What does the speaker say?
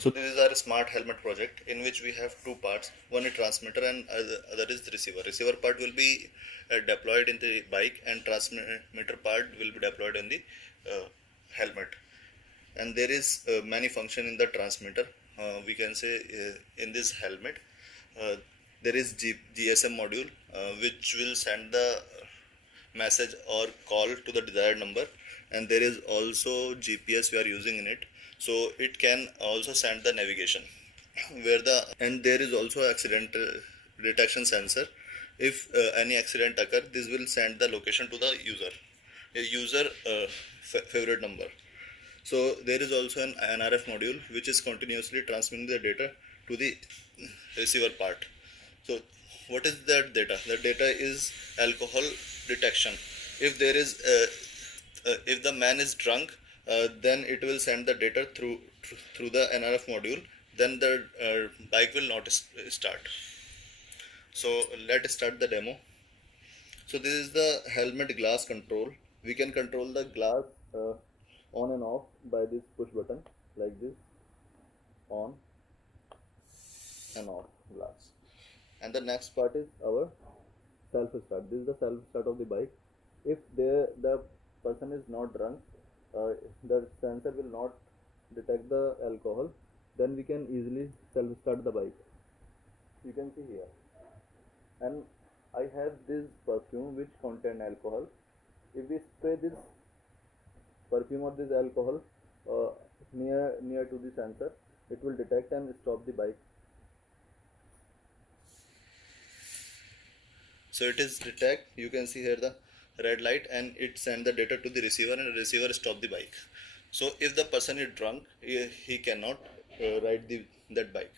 So this is our smart helmet project in which we have two parts. One is transmitter and other is the receiver. Receiver part will be deployed in the bike, and transmitter part will be deployed in the helmet. And there is many function in the transmitter. We can say in this helmet there is GSM module which will send the message or call to the desired number, and there is also GPS we are using in it, so it can also send the navigation where the and there is also accident detection sensor. If any accident occur, this will send the location to the user favorite number. So there is also an NRF module which is continuously transmitting the data to the receiver part. So what is that data? The data is alcohol detection. If there is if the man is drunk, then it will send the data through the NRF module. Then the bike will not start. So let's start the demo. So this is the helmet glass control. We can control the glass on and off by this push button, like this, on and off glass. And the next part is our self start. This is the self start of the bike. If the person is not drunk, the sensor will not detect the alcohol, then we can easily self start the bike. You can see here. And I have this perfume which contain alcohol. If we spray this perfume or this alcohol near to the sensor, it will detect and stop the bike. So it is detect, you can see here the red light, and it send the data to the receiver, and the receiver stop the bike. So if the person is drunk, he cannot ride that bike.